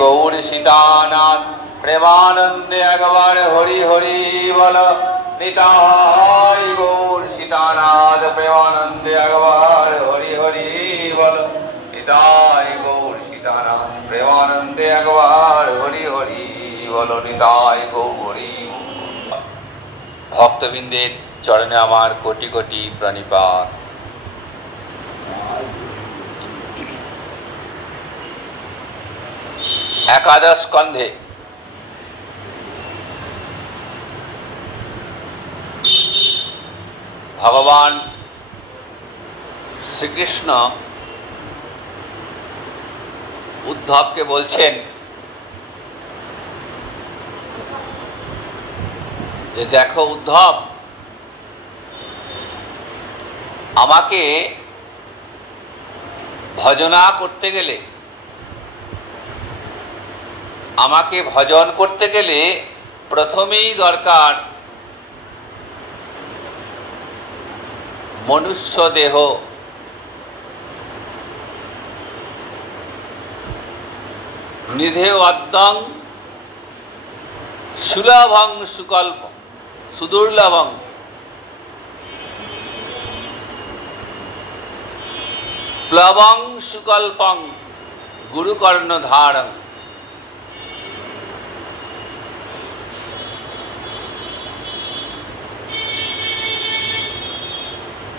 গৌর সীতানাথ প্রেমানন্দে একবার হরি হরি বল। নিতাই গৌর সীতানাথ প্রেমানন্দে একবার হরি হরি বল। নিতাই গৌর সীতানাথ প্রেমানন্দে একবার হরি হরি বল। নিতাই গৌরী। ভক্তবৃন্দের চরণে আমার কোটি কোটি প্রণিপাত। একাদশ স্কন্ধে ভগবান শ্রীকৃষ্ণ উদ্ধবকে বলছেন যে দেখো উদ্ধব, আমাকে ভজনা করতে গেলে, আমাকে ভজন করতে গেলে প্রথমেই দরকার মনুষ্য দেহ। নিধেয়দ্যং সুলভং সুকল্প সুদুর্লভং প্লবং সুকল্পং গুরুকর্ণধারং।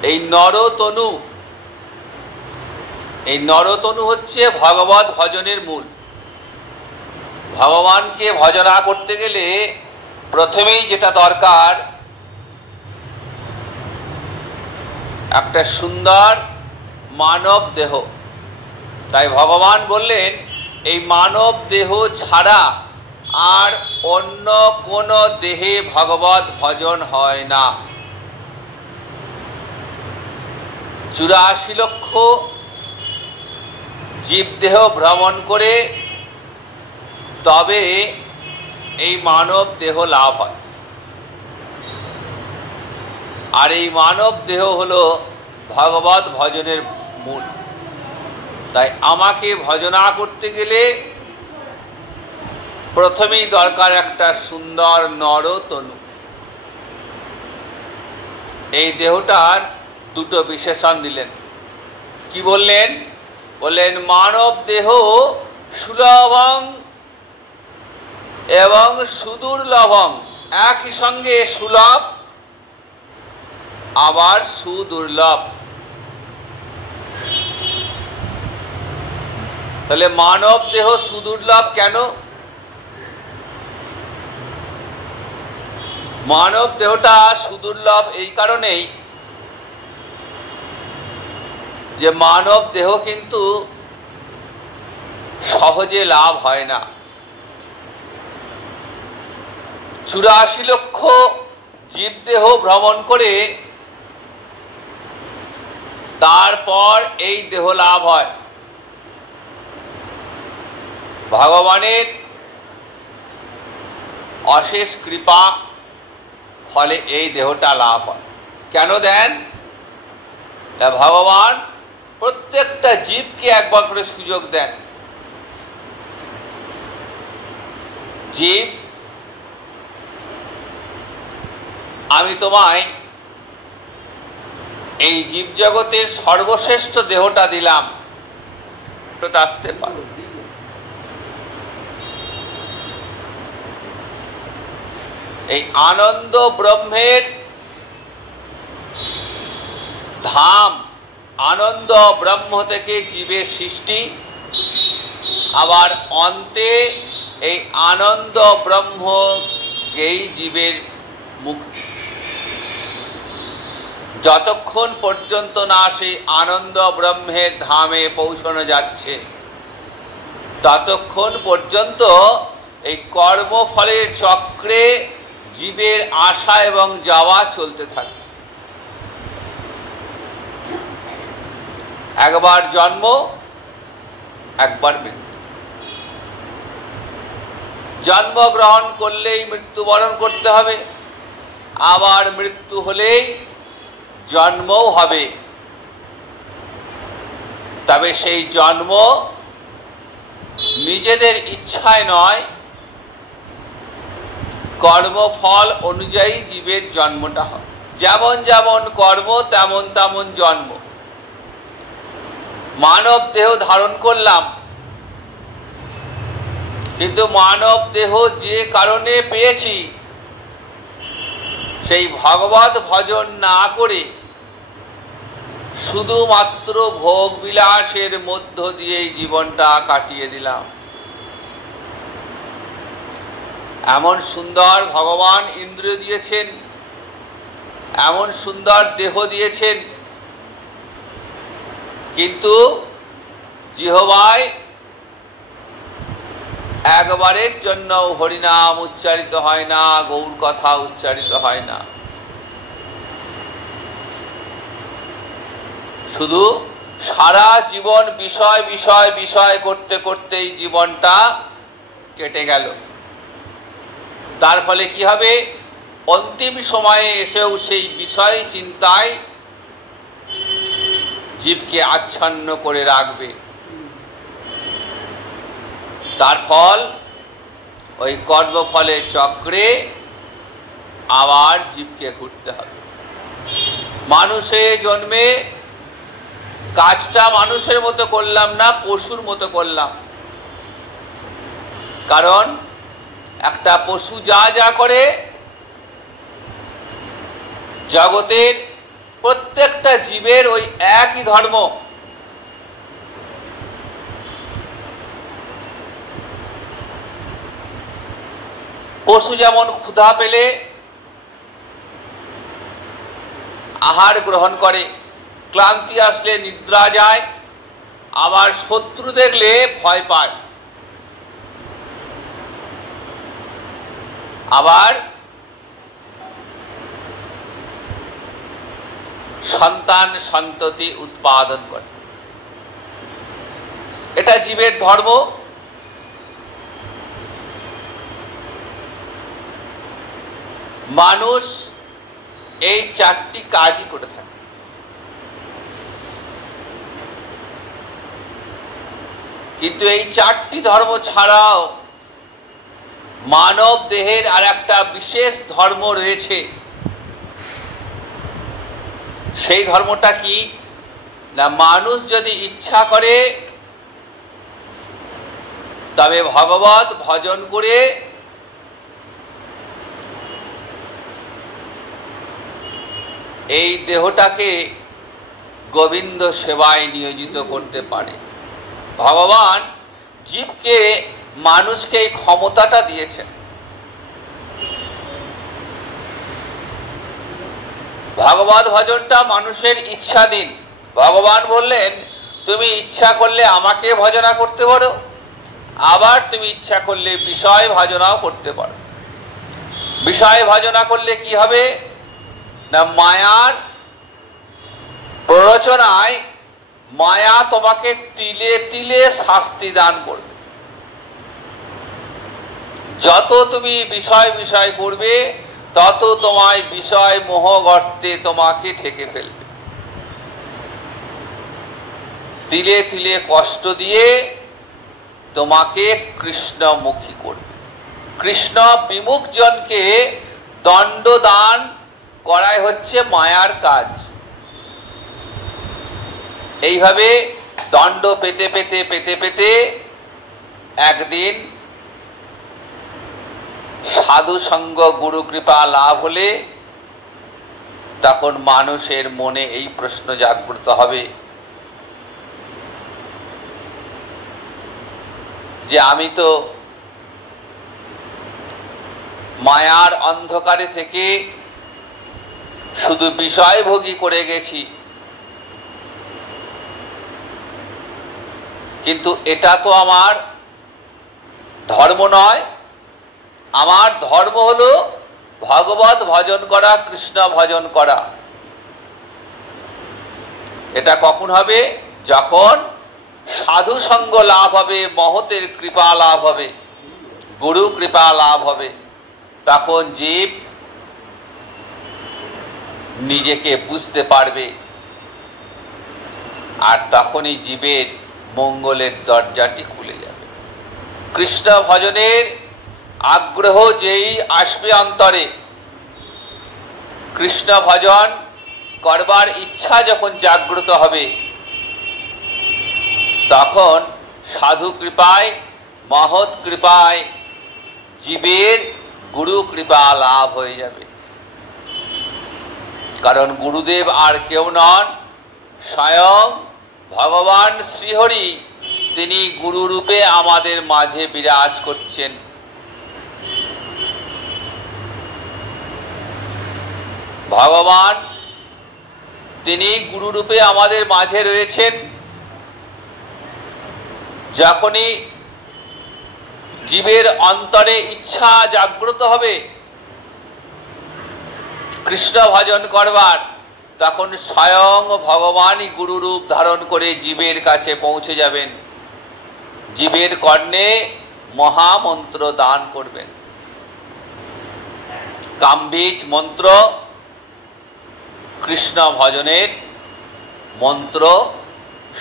এই নরতনু হচ্ছে ভগবত ভজনের মূল। ভগবানকে ভজনা করতে গেলে প্রথমেই যেটা দরকার একটা সুন্দর মানব দেহ। তাই ভগবান বললেন এই মানব দেহ ছাড়া আর অন্য কোন দেহে ভগবত ভজন হয় না। 84 লক্ষ জীবদেহ ভ্রমণ করে তবে এই মানব দেহ লাভ হয়। আর এই মানব দেহ হলো ভগবত ভজনের মূল। তাই আমাকে ভজনা করতে গেলে প্রথমেই দরকার একটা সুন্দর নরতনু। এই দেহটার দুটো বিশেষণ দিলেন। কি বললেন? বললেন মানব দেহ সুলভং এবং সুদুর্লভং। একই সঙ্গে সুলভ আবার সুদুর্লভ। তাহলে মানব দেহ সুদুর্লভ কেন? মানব দেহটা সুদুর্লভ এই কারণেই যে মানব দেহ কিন্তু সহজে লাভ হয় না। 84 লক্ষ জীবদেহ ভ্রমণ করে তারপর এই দেহ লাভ হয়। ভগবানের অশেষ কৃপা ফলে এই দেহটা লাভ হয়। কেন দেন? ভগবান প্রত্যেকটা জীবকে একবার করে সুযোগ দেন। জীব, আমি তোমায় এই জীব জগতের সর্বশ্রেষ্ঠ দেহটা দিলাম, আসতে পারো। এই আনন্দ ব্রহ্মের ধাম, আনন্দ ব্রহ্ম থেকে জীবের সৃষ্টি, আবার অন্তে এই আনন্দ ব্রহ্ম এই জীবের মুক্তি। যতক্ষণ পর্যন্ত না সেই আনন্দ ব্রহ্মের ধামে পৌঁছানো যাচ্ছে ততক্ষণ পর্যন্ত এই কর্মফলের চক্রে জীবের আসা এবং যাওয়া চলতে থাকে। একবার জন্ম, একবার মৃত্যু। জন্মগ্রহণ করলেই মৃত্যুবরণ করতে হবে, আবার মৃত্যু হলেই জন্মও হবে। তবে সেই জন্ম নিজেদের ইচ্ছায় নয়, কর্মফল অনুযায়ী জীবের জন্মটা হয়। যেমন যেমন কর্ম তেমন তেমন জন্ম। মানব দেহ ধারণ করলাম, কিন্তু মানব দেহ যে কারণে পেয়েছি সেই ভগবত ভজন না করে শুধুমাত্র ভোগ বিলাসের মধ্য দিয়েই জীবনটা কাটিয়ে দিলাম। এমন সুন্দর ভগবান ইন্দ্রিয় দিয়েছেন, এমন সুন্দর দেহ দিয়েছেন, কিন্তু জিহ্বায় একবারের জন্য হরিনাম উচ্চারিত হয় না, গৌর কথা উচ্চারিত হয় না। শুধু সারা জীবন বিষয় বিষয় বিষয় করতে করতেই জীবনটা কেটে গেল। তার ফলে কি হবে? অন্তিম সময়ে এসেও সেই বিষয় চিন্তায় জীবকে আচ্ছন্ন করে রাখবে। তার ফল ওই কর্মফলের চক্রে আবার জীবকে ঘুরতে হবে। মানুষে জন্মে কাজটা মানুষের মতো করলাম না, পশুর মতো করলাম। কারণ একটা পশু যা যা করে, জগতের প্রত্যেকটা জীবের ওই একই ধর্ম। পশু যেমন ক্ষুধা পেলে আহার গ্রহণ করে, ক্লান্তি আসলে নিদ্রা যায়, আবার শত্রু দেখলে ভয় পায়, আবার সন্তান সন্ততি উৎপাদন করে। এটা জীবের ধর্ম। মানুষ এই চারটি কাজই করে থাকে। কিন্তু এই চারটি ধর্ম ছাড়াও মানব দেহের আর একটা বিশেষ ধর্ম রয়েছে। সেই ধর্মটা কি না, মানুষ যদি ইচ্ছা করে তবে ভগবত ভজন করে এই দেহটাকে গোবিন্দ সেবায় নিয়োজিত করতে পারে। ভগবান জীবকে, মানুষকে এই ক্ষমতাটা দিয়েছেন। ভগবত ভজনটা মানুষের ইচ্ছাধীন। ভগবান বললেন, তুমি ইচ্ছা করলে আমাকে ভজনা করতে পারো, আবার তুমি ইচ্ছা করলে বিষয় ভজনাও করতে পারো। বিষয় ভজনা করলে কি হবে না, মায়ার প্ররোচনায় মায়া তোমাকে তিলে তিলে শাস্তি দান করবে। যত তুমি বিষয় বিষয় করবে তত তোমায় বিষয় মোহ গর্তে তোমাকে ঠেকে ফেলবে, তিলে তিলে কষ্ট দিয়ে তোমাকে কৃষ্ণমুখী করবে। কৃষ্ণ বিমুখ জনকে দণ্ড দান করাই হচ্ছে মায়ার কাজ। এইভাবে দণ্ড পেতে পেতে পেতে পেতে একদিন সাধু সঙ্গ গুরু কৃপা লাভ হলে তখন মানুষের মনে এই প্রশ্ন জাগ্রত হবে যে আমি তো মায়ার অন্ধকারে থেকে শুধু বিষয়ভোগী করে গেছি, কিন্তু এটা তো আমার ধর্ম নয়। আমার ধর্ম হলো ভগবত ভজন করা, কৃষ্ণ ভজন করা। এটা কখন হবে? যখন সাধু সঙ্গ লাভ হবে, মহতের কৃপা লাভ হবে, গুরু কৃপা লাভ হবে। তখন জীব নিজেকে বুঝতে পারবে, আর তখনই জীবের মঙ্গলের দরজাটি খুলে যাবে। কৃষ্ণ ভজনের আগ্রহ যেই আসবে অন্তরে, কৃষ্ণ ভজন করবার ইচ্ছা যখন জাগ্রত হবে, তখন সাধু কৃপায়, মহৎ কৃপায় জীবের গুরু কৃপা লাভ হয়ে যাবে। কারণ গুরুদেব আর কেউ নন, স্বয়ং ভগবান শ্রীহরি। তিনি গুরু রূপে আমাদের মাঝে বিরাজ করছেন। ভগবান তিনি গুরু রূপে আমাদের মাঝে রয়েছেন। যখনই জীবের অন্তরে ইচ্ছা জাগ্রত হবে কৃষ্ণ ভজন করবার, তখন স্বয়ং ভগবানই গুরু রূপ ধারণ করে জীবের কাছে পৌঁছে যাবেন, জীবের কর্ণে মহামন্ত্র দান করবেন। কামবীজ মন্ত্র, কৃষ্ণ ভজনের মন্ত্র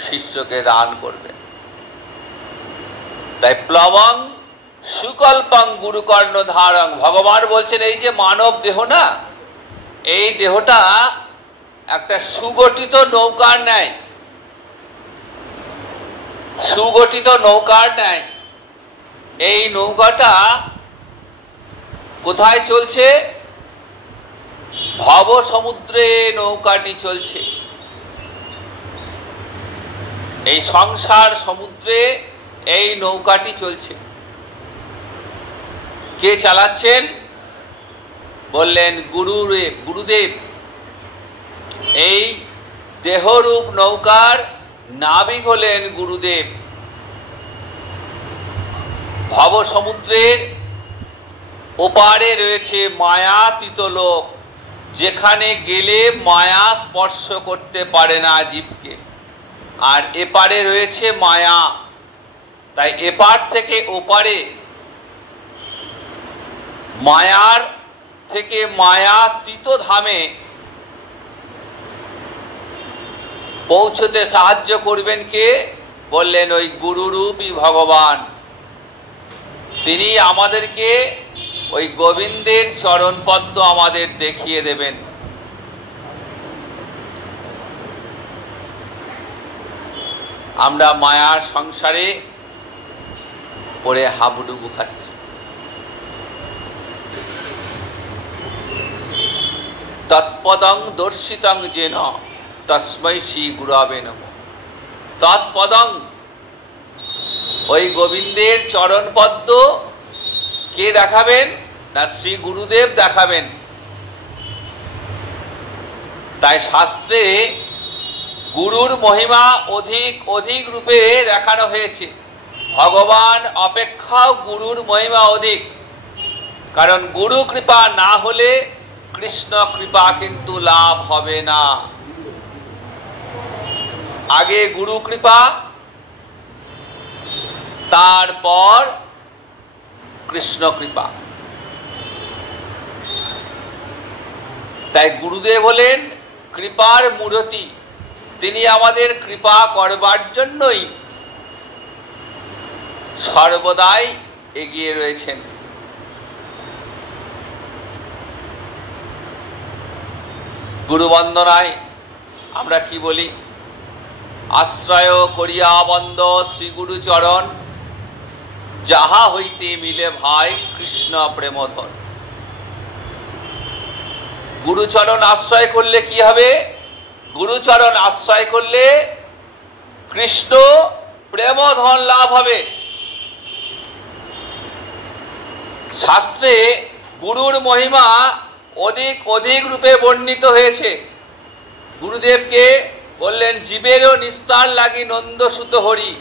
শিষ্যকে দান করবেন। তাই প্লবং সুকল্পং গুরুকর্ণ ধারং। ভগবান বলছেন এই যে মানব দেহ না, এই দেহটা একটা সুগঠিত নৌকার ন্যায়, সুগঠিত নৌকার ন্যায়। এই নৌকাটা কোথায় চলছে? ভব সমুদ্রে নৌকাটি চলছে। এই সংসার সমুদ্রে এই নৌকাটি চলছে। কে চালাচ্ছেন? বললেন গুরুদেব। এই দেহরূপ নৌকার নাবিক হলেন গুরুদেব। ভব সমুদ্রের ওপারে রয়েছে মায়াতীত লোক, যেখানে গেলে মায়া স্পর্শ করতে পারে না জীবকে, আর এপারে রয়েছে মায়া। তাই এপার থেকে ওপারে মায়ার থেকে মায়াতীত ধামে পৌঁছতে সাহায্য করবেন কে? বললেন ওই গুরুরূপী ভগবান। তিনি আমাদেরকে ওই গোবিন্দের চরণ পদ্ম আমাদের দেখিয়ে দেবেন। আমরা মায়ার সংসারে পড়ে হাবুডুবু খাচ্ছি। তৎপদং দর্শিতং যেন তস্मै শ্রী গুরবে নমঃ। তৎপদং, ওই গোবিন্দের চরণ পদ্ম কে দেখাবেন? না শ্রী গুরুদেব দেখাবেন। তাই শাস্ত্রে গুরুর মহিমা অধিক অধিক রূপে দেখানো হয়েছে। ভগবান অপেক্ষাও গুরুর মহিমা অধিক। কারণ গুরু কৃপা না হলে কৃষ্ণ কৃপা কিন্তু লাভ হবে না। আগে গুরু কৃপা, তারপর কৃষ্ণ কৃপা। তাই গুরুদেব হলেন কৃপার মূরতি। তিনি আমাদের কৃপা করবার জন্যই সর্বদাই এগিয়ে রয়েছেন। গুরু বন্দনায় আমরা কি বলি? আশ্রয় করিয়া বন্দ শ্রী গুরু চরণ, যাহা হইতে মিলে ভাই কৃষ্ণ প্রেমধন। গুরুচরণ আশ্রয় করলে কি হবে? গুরুচরণ আশ্রয় করলে কৃষ্ণ প্রেমধন লাভ হবে। শাস্ত্রে গুরুর মহিমা অধিক অধিক রূপে বর্ণিত হয়েছে। গুরুদেবকে বললেন জীবেরও নিস্তার লাগি নন্দসুত হরি,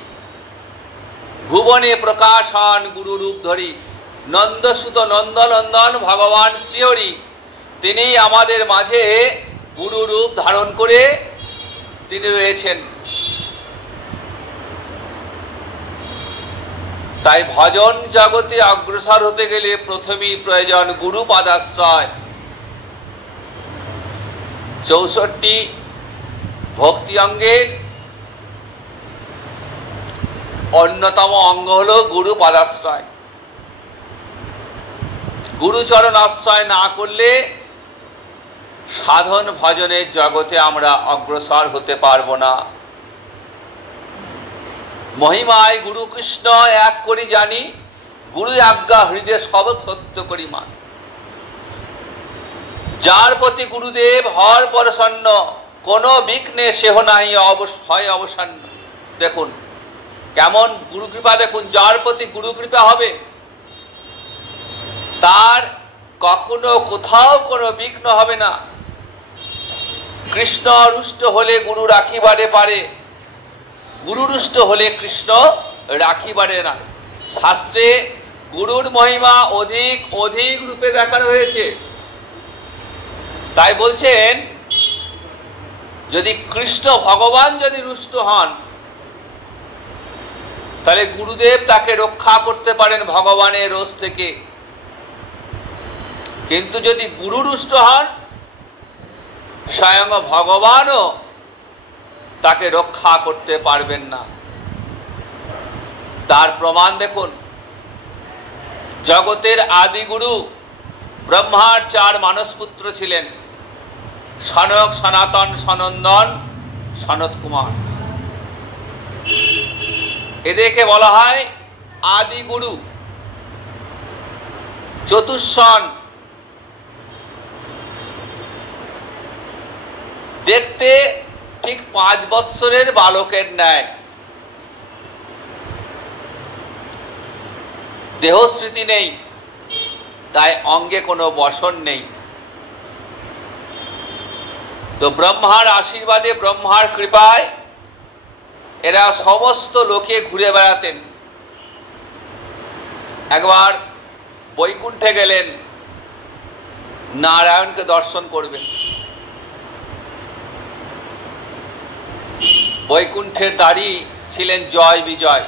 ভুবনে প্রকাশ হন গুরু রূপ ধরি। নন্দসুত নন্দনন্দন ভগবান শ্রীহরি, তিনি আমাদের মাঝে গুরু রূপ ধারণ করে তিনি রয়েছেন। তাই ভজন জগতে অগ্রসর হতে গেলে প্রথমেই প্রয়োজন গুরু পাদাশ্রয়। 64 ভক্তি অঙ্গের অন্যতম অঙ্গ হলো গুরু পদাশ্রয়। গুরুচরণ আশ্রয় না করলে সাধন ভজনের জগতে আমরা অগ্রসর হতে পারবো না। মহিমায় গুরু কৃষ্ণ এক করি জানি, গুরু আজ্ঞা হৃদয় সব সত্য করি মান। যার প্রতি গুরুদেব হর প্রসন্ন, কোন বিঘ্নে সেহ নাই হয় অবসান্ন। দেখুন কেমন গুরু কৃপা, দেখুন যার প্রতি গুরু কৃপা হবে তার কখনো কোথাও কোনো বিঘ্ন হবে না। কৃষ্ণ রুষ্ট হলে গুরু রাখিবারে পারে, গুরু রুষ্ট হলে কৃষ্ণ রাখিবারে না। শাস্ত্রে গুরুর মহিমা অধিক অধিক রূপে দেখানো হয়েছে। তাই বলছেন যদি কৃষ্ণ ভগবান যদি রুষ্ট হন তাহলে গুরুদেব তাকে রক্ষা করতে পারেন ভগবানের রোষ থেকে। কিন্তু যদি গুরু রুষ্ট হন স্বয়ং ভগবানও তাকে রক্ষা করতে পারবেন না। তার প্রমাণ দেখুন, জগতের আদি গুরু ব্রহ্মার 4 মানসপুত্র ছিলেন, সনক, সনাতন, সনন্দন, সনত কুমার। এদেরকে বলা হয় আদি গুরু। চতুষ্ষণ দেখতে ঠিক 5 বৎসরের বালকের ন্যায়, দেহস্মৃতি নেই, তাই অঙ্গে কোনো বসন নেই। তো ব্রহ্মার আশীর্বাদে, ব্রহ্মার কৃপায় এরা সমস্ত লোকে ঘুরে বেড়াতেন। একবার বৈকুণ্ঠে গেলেন নারায়ণকে দর্শন করবেন। বৈকুণ্ঠের দাঁড়ি ছিলেন জয় বিজয়।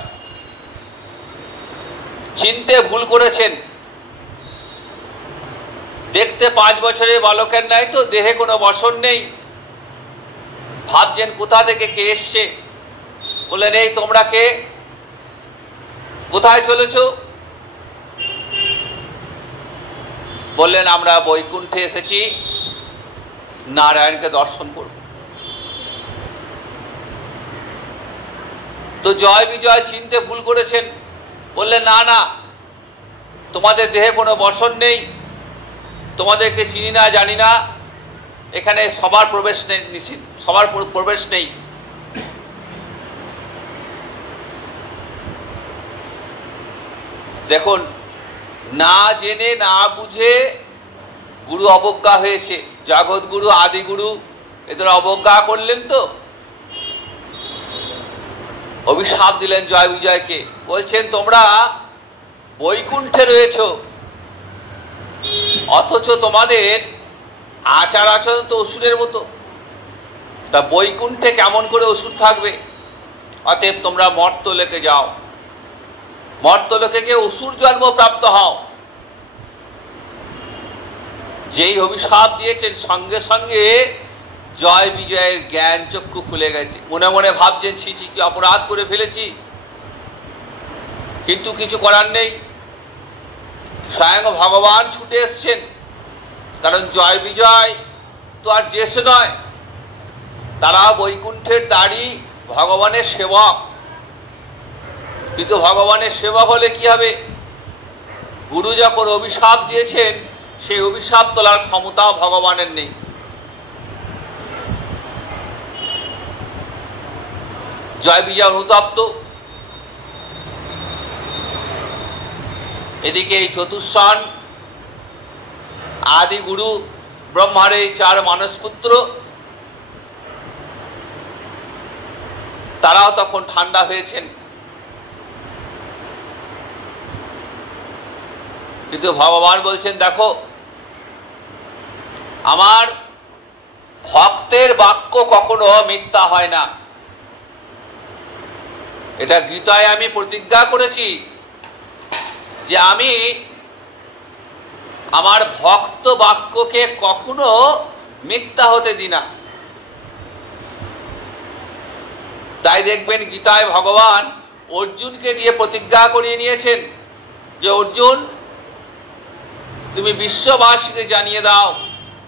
চিনতে ভুল করেছেন, দেখতে 5 বছরের বালকের নাই, তো দেহে কোনো বসন নেই। ভাবছেন কোথা থেকে কে এসছে। বললেন এই তোমরা কে, কোথায় চলেছ? বললেন আমরা বৈকুণ্ঠে এসেছি নারায়ণকে দর্শন করব। তো জয় বিজয় চিনতে ভুল করেছেন। বললেন না না, তোমাদের দেহে কোনো বসন নেই, তোমাদেরকে চিনি না, জানি না, এখানে সবার প্রবেশ নেই, সবার প্রবেশ নেই। দেখুন না জেনে না বুঝে গুরু অবজ্ঞা হয়েছে। জগৎ গুরু আদি গুরু এদের অবজ্ঞা করলেন, তো অভিশাপ দিলেন জয় বিজয়কে। বলছেন তোমরা বৈকুণ্ঠে রয়েছ, অথচ তোমাদের আচার আচরণ তো অসুরের মতো। তা বৈকুণ্ঠে কেমন করে অসুর থাকবে? অতএব তোমরা মর্তলোকে যাও, মর্তলোকে গিয়ে অসুর জন্ম প্রাপ্ত হও। যেই অভিশাপ দিয়েছেন সঙ্গে সঙ্গে জয় বিজয়ের জ্ঞান চক্ষু খুলে গেছে। মনে মনে ভাবছেন ছি ছি, কি অপরাধ করে ফেলেছি, কিন্তু কিছু করার নেই। স্বয়ং ভগবান ছুটে এসছেন, কারণ জয় বিজয় তো আর জ্যেষ্ঠ নয়, তারা বৈকুণ্ঠের দাঁড়ি, ভগবানের সেবক। কিন্তু ভগবানের সেবক হলে কি হবে? গুরু যখন অভিশাপ দিয়েছেন সেই অভিশাপ তোলার ক্ষমতা ভগবানের নেই। জয় বিজয় অনুতপ্ত। এদিকে এই চতুষ্ষণ আদি গুরু ব্রহ্মার এই 4 মানসপুত্র, তারাও তখন ঠান্ডা হয়েছেন। কিন্তু ভগবান বলছেন দেখো, আমার ভক্তের বাক্য কখনো মিথ্যা হয় না। এটা গীতায় আমি প্রতিজ্ঞা করেছি যে আমি আমার ভক্ত বাক্যকে কখনো মিথ্যা হতে দিই না। তাই দেখবেন গীতায় ভগবান অর্জুনকে দিয়ে প্রতিজ্ঞা করিয়ে নিয়েছেন যে অর্জুন, তুমি বিশ্ববাসীকে জানিয়ে দাও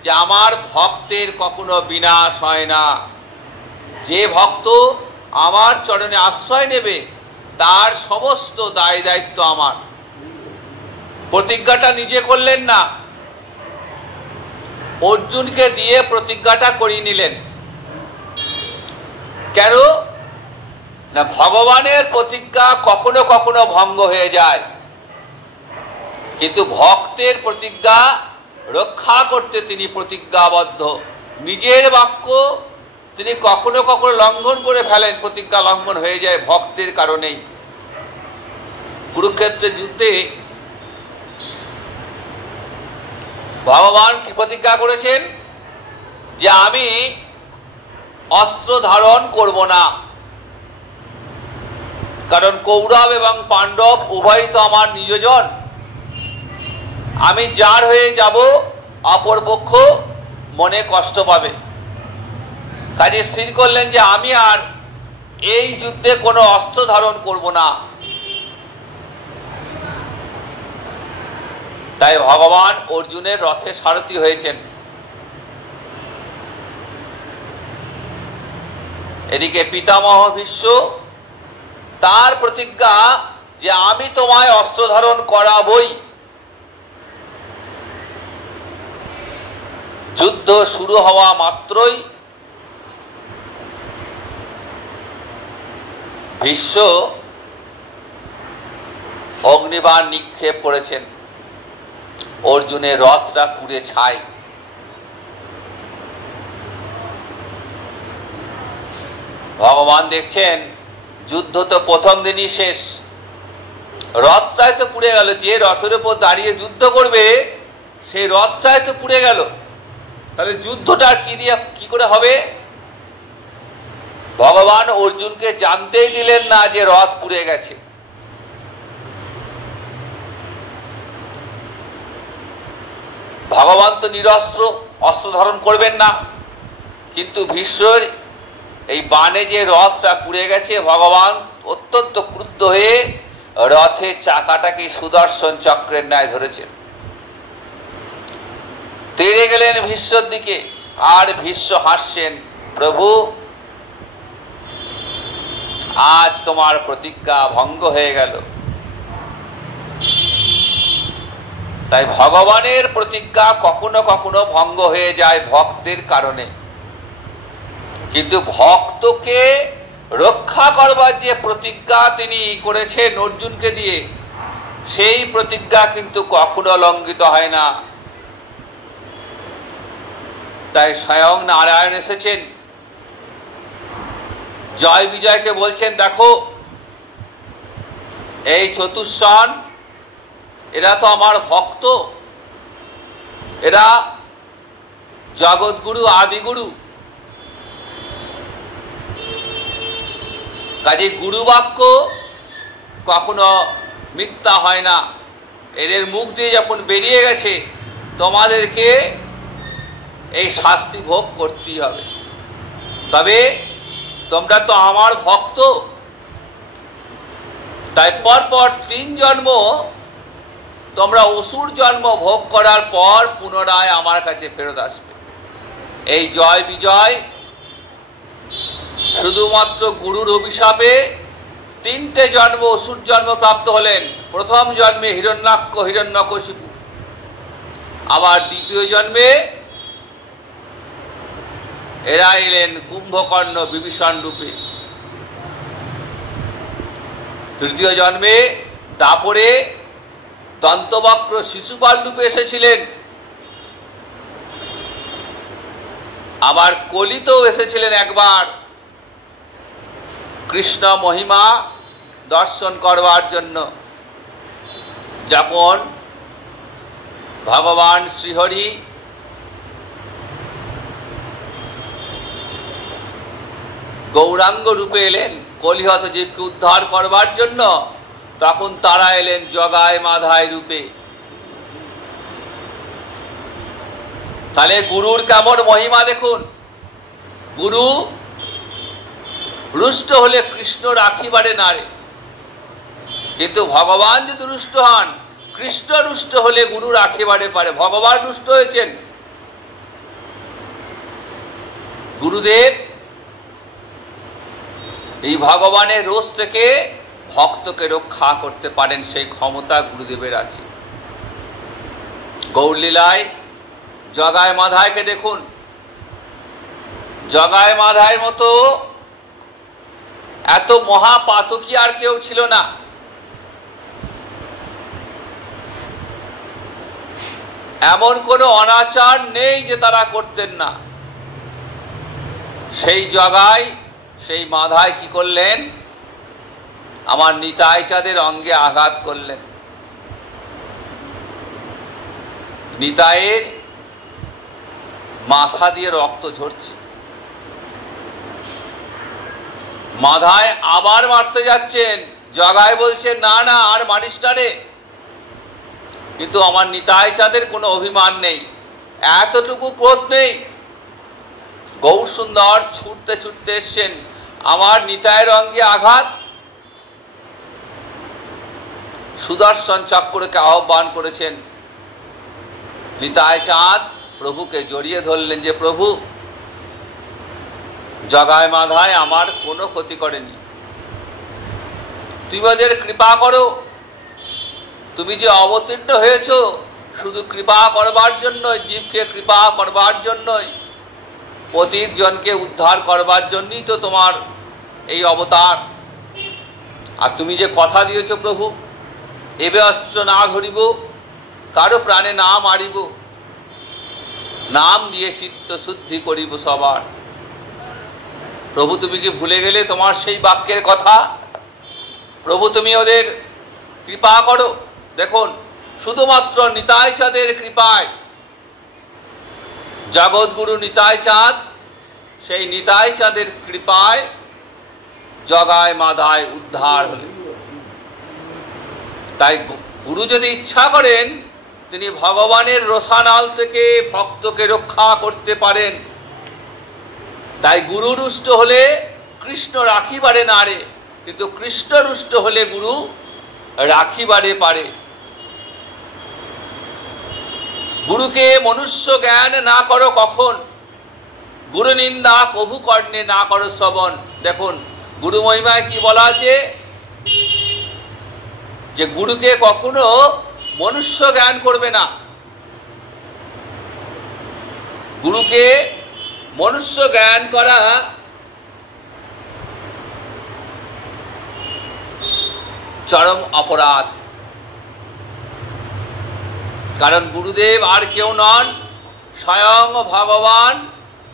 যে আমার ভক্তের কখনো বিনাশ হয় না। যে ভক্ত আমার চরণে আশ্রয় নেবে তার সমস্ত দায় দায়িত্ব আমার। প্রতিজ্ঞাটা নিজে করলেন না, অর্জুনকে দিয়ে প্রতিজ্ঞাটা করিয়ে নিলেন। কেন না, ভগবানের প্রতিজ্ঞা কখনো কখনো ভঙ্গ হয়ে যায়, কিন্তু ভক্তের প্রতিজ্ঞা রক্ষা করতে তিনি প্রতিজ্ঞাবদ্ধ। নিজের বাক্য তিনি কখনো কখনো লঙ্ঘন করে ফেলেন, প্রতিজ্ঞা লঙ্ঘন হয়ে যায় ভক্তের কারণেই। কুরুক্ষেত্রের যুদ্ধে ভগবান কি প্রতিজ্ঞা করেছেন যে আমি অস্ত্র ধারণ করব না, কারণ কৌরব এবং পাণ্ডব উভয়ই তো আমার নিজজন। আমি যার হয়ে যাব অপর পক্ষ মনে কষ্ট পাবে। কাজে স্থির করলেন যে আমি আর এই যুদ্ধে কোনো অস্ত্র ধারণ করব না। তাই ভগবান অর্জুনের রথে সারথি হয়েছেন। এদিকে পিতামহ ভীষ্ম, তার প্রতিজ্ঞা যে আমি তোমায় অস্ত্র ধারণ করাবই। যুদ্ধ শুরু হওয়া মাত্রই ভীষ্ম অগ্নিবাণ নিক্ষেপ করেছেন, অর্জুনের রথটা পুড়ে ছাই। ভগবান দেখছেন যুদ্ধ তো প্রথম দিনই শেষ, রথটাই তো পুড়ে গেল। যে রথের উপর দাঁড়িয়ে যুদ্ধ করবে সেই রথটাই তো পুড়ে গেল, তাহলে যুদ্ধটা কি করে হবে? ভগবান অর্জুনকে জানতেই দিলেন না যে রথ পুড়ে গেছে। ভগবান তো নিরস্ত্র, অস্ত্র ধারণ করবেন না, কিন্তু ভীষ্মের এই বাণে যে রথটা পুড়ে গেছে, ভগবান অত্যন্ত ক্রুদ্ধ হয়ে রথের চাকাটাকে সুদর্শন চক্রের ন্যায় ধরেছেন। তেড়ে গেলেন ভীষ্মের দিকে, আর ভীষ্ম হাসছেন, প্রভু আজ তোমার প্রতিজ্ঞা ভঙ্গ হয়ে গেল। তাই ভগবানের প্রতিজ্ঞা কখনো কখনো ভঙ্গ হয়ে যায় ভক্তের কারণে, কিন্তু ভক্তকে রক্ষা করবার যে প্রতিজ্ঞা তিনি করেছেন অর্জুনকে দিয়ে, সেই প্রতিজ্ঞা কিন্তু কখনো লঙ্ঘিত হয় না। তাই স্বয়ং নারায়ণ এসেছেন, জয় বিজয়কে বলছেন, দেখো এই চতুষ্ষণ এরা তো আমার ভক্ত, এরা জগৎগুরু আদিগুরু। কাজে গুরু বাক্য কখনো মিথ্যা হয় না। এদের মুখ দিয়ে যখন বেরিয়ে গেছে, তোমাদেরকে এই শাস্তি ভোগ করতেই হবে। তবে তোমরা তো আমার ভক্ত, তাই পরপর 3 জন্ম তোমরা অসুর জন্ম ভোগ করার পর পুনরায় আমার কাছে ফেরত আসবে। এই জয় বিজয় শুধুমাত্র গুরুর অভিশাপে 3টে জন্ম অসুর জন্ম প্রাপ্ত হলেন। প্রথম জন্মে হিরণ্যাক্ষ হিরণ্যকশিপু, আবার দ্বিতীয় জন্মে এরা এলেন কুম্ভকর্ণ বিভীষণ রূপে, তৃতীয় জন্মে দাপরে দন্তবক্র শিশুপাল রূপে এসেছিলেন, আবার কলিতেও এসেছিলেন একবার কৃষ্ণ মহিমা দর্শন করবার জন্য। যখন ভগবান শ্রীহরি গৌরাঙ্গ রূপে এলেন কলিহত জীবকে উদ্ধার করবার জন্য, তখন তারা এলেন জগায় মাধায় রূপে। তাহলে গুরুর কেমন মহিমা দেখুন। গুরু রুষ্ট হলে কৃষ্ণ রাখিবারে নারে, কিন্তু ভগবান যদি রুষ্ট হন, কৃষ্ণ রুষ্ট হলে গুরুর একেবারে পারে। ভগবান রুষ্ট হয়েছেন, গুরুদেব এই ভগবানের রোষ থেকে ভক্তকে রক্ষা করতে পারেন, সেই ক্ষমতা গুরুদেবের আছে। গৌরলীলায় জগায় মাধায়কে দেখুন, জগায় মাধায়ের মতো এত মহাপাতকী আর কেউ ছিল না। এমন কোনো অনাচার নেই যে তারা করতেন না। সেই জগায়, সেই মাধায় কি করলেন? আমার নিতাই চাঁদের অঙ্গে আঘাত করলেন। নিতাইয়ের মাথা দিয়ে রক্ত ঝরছে। মাধায় আবার মারতে যাচ্ছেন, জগায় বলছে না না আর মারিস না রে। কিন্তু আমার নিতাই চাঁদের কোনো অভিমান নেই, এতটুকু ক্রোধ নেই। গৌর সুন্দর ছুটতে ছুটতে এসছেন, আমার নিতাইয়ের অঙ্গে আঘাত। সুদর্শন চক্রকে আহ্বান করেছেন। নিতাই চাঁদ প্রভুকে জড়িয়ে ধরলেন যে প্রভু, জগায় মাধায় আমার কোনো ক্ষতি করেনি, তুমি ওদের কৃপা করো। তুমি যে অবতীর্ণ হয়েছ শুধু কৃপা করবার জন্যই, জীবকে কৃপা করবার জন্যই, পতিত জনকে উদ্ধার করবার জন্যই তো তোমার এই অবতার। আর তুমি যে কথা দিয়েছ প্রভু, এবে অস্ত্র না ধরিব, কারো প্রাণে না মারিব, নাম দিয়ে চিত্ত শুদ্ধি করিব সবার। প্রভু তুমি কি ভুলে গেলে তোমার সেই বাক্যের কথা? প্রভু তুমি ওদের কৃপা করো। দেখুন, শুধুমাত্র নিতাই চাঁদের কৃপায়, জগৎগুরু নিতাই চাঁদ, সেই নিতাই চাঁদের কৃপায় জগায় মাধায় উদ্ধার হলেন। তাই গুরু যদি ইচ্ছা করেন, তিনি ভগবানের রোষানল থেকে ভক্তকে রক্ষা করতে পারেন। তাই গুরু রুষ্ট হলে কৃষ্ণ রাখিবারে না রে, কিন্তু কৃষ্ণ রুষ্ট হলে গুরু রাখিবারে পারে। গুরুকে মনুষ্য জ্ঞান না করো কখন, গুরু নিন্দা কভু কর্ণে না করো শ্রবণ। দেখুন গুরু মহিমায় কি বলা আছে, যে গুরুকে কখনো মনুষ্য জ্ঞান করবে না। গুরুকে মনুষ্য জ্ঞান করা চরম অপরাধ। কারণ গুরুদেব আর কেউ নন, স্বয়ং ভগবান।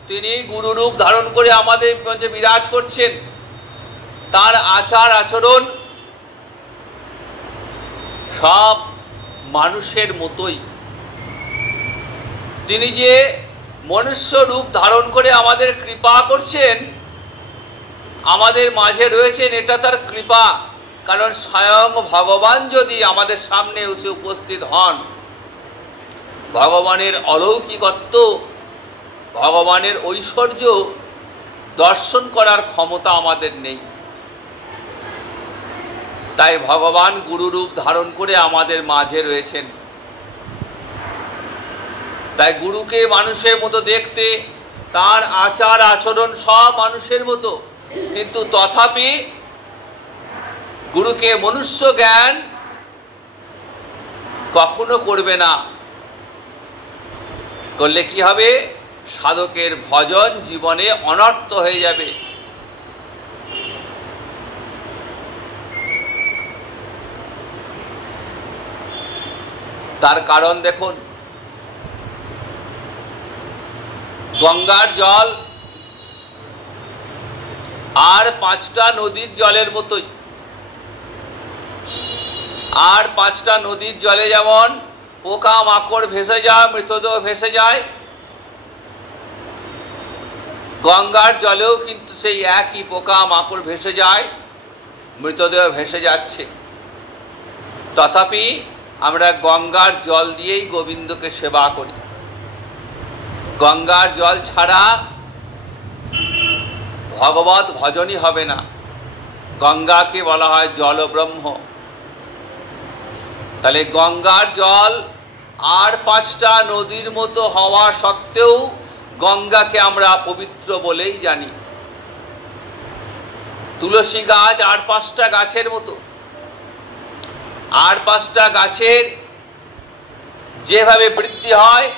তিনি গুরুরূপ ধারণ করে আমাদের মধ্যে বিরাজ করছেন। তার আচার আচরণ সব মানুষের মতোই। তিনি যে মনুষ্য রূপ ধারণ করে আমাদের কৃপা করছেন, আমাদের মাঝে রয়েছেন, এটা তার কৃপা। কারণ স্বয়ং ভগবান যদি আমাদের সামনে এসে উপস্থিত হন, ভগবানের অলৌকিকত্ব, ভগবানের ঐশ্বর্য দর্শন করার ক্ষমতা আমাদের নেই। তাই ভগবান গুরুরূপ ধারণ করে আমাদের মাঝে রয়েছেন। তাই গুরুকে মানুষের মতো দেখতে, তার আচার আচরণ সব মানুষের মতো, কিন্তু তথাপি গুরুকে মনুষ্য জ্ঞান কখনো করবে না। করলে কি হবে? সাধকের ভজন জীবনে অনর্থ হয়ে যাবে। তার কারণ দেখুন, গঙ্গার জল আর 5টা নদীর জলের মতোই। আর 5টা নদীর জলে যেমন পোকা মাকড় ভেসে যায়, মৃতদেহ ভেসে যায়, গঙ্গার জলেও কিন্তু সেই একই পোকা মাকড় ভেসে যায়, মৃতদেহ ভেসে যাচ্ছে। তথাপি আমরা গঙ্গার জল দিয়েই গোবিন্দকে সেবা করি। গঙ্গার জল ছাড়া ভগবত ভজনই হবে না। গঙ্গাকে বলা হয় জল ব্রহ্ম। তাহলে গঙ্গার জল আর 5টা নদীর মতো হওয়া সত্ত্বেও গঙ্গাকে আমরা পবিত্র বলেই জানি। তুলসী গাছ আর 5টা গাছের মতো, আর 5টা গাছের যেভাবে বৃদ্ধি হয়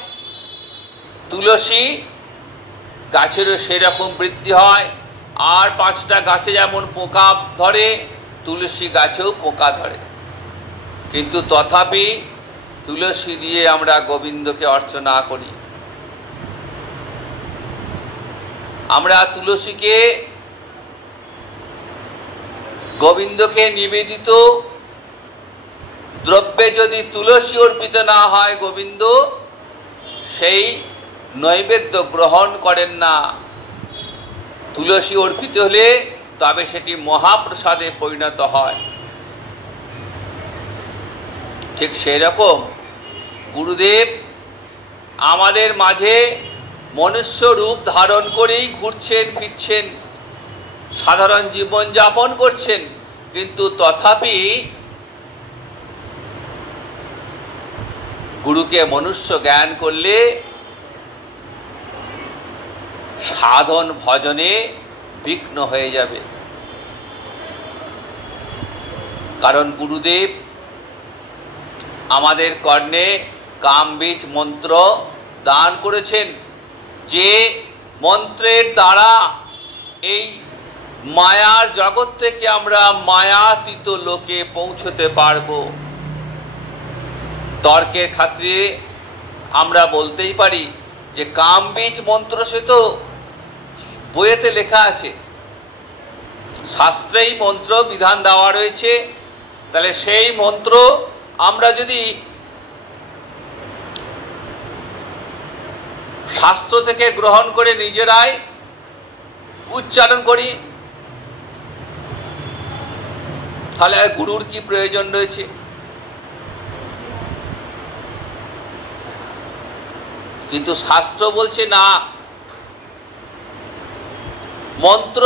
তুলসী গাছেরও সেরকম বৃদ্ধি হয়। আর 5টা গাছে যেমন পোকা ধরে তুলসী গাছেও পোকা ধরে, কিন্তু তথাপি তুলসী দিয়ে আমরা গোবিন্দকে অর্চনা করি। আমরা তুলসীকে গোবিন্দকে নিবেদিত দ্রব্যে যদি তুলসী অর্পিত না হয় গোবিন্দ সেই নৈবেদ্য গ্রহণ করেন না। তুলসী অর্পিত হলে তবে সেটি মহাপ্রসাদে পরিণত হয়। ঠিক সেই রকম গুরুদেব আমাদের মাঝে মনুষ্য রূপ ধারণ করেই ঘুরছেন ফিরছেন, সাধারণ জীবন যাপন করছেন, কিন্তু তথাপি গুরুকে মনুষ্য জ্ঞান করলে সাধন ভজনে বিঘ্ন হয়ে যাবে। কারণ গুরুদেব আমাদের কর্ণে কামবীজ মন্ত্র দান করেছেন, যে মন্ত্রের দ্বারা এই মায়ার জগৎ থেকে আমরা মায়াতীত লোকে পৌঁছতে পারব। তর্কের খাতিরে আমরা বলতেই পারি যে কামবীজ মন্ত্র সে তো বইয়েতে লেখা আছে, শাস্ত্রেই মন্ত্র বিধান দেওয়া রয়েছে। তাহলে সেই মন্ত্র আমরা যদি শাস্ত্র থেকে গ্রহণ করে নিজেরাই উচ্চারণ করি তাহলে আর গুরুর কি প্রয়োজন রয়েছে? কিন্তু শাস্ত্র বলছে না, মন্ত্র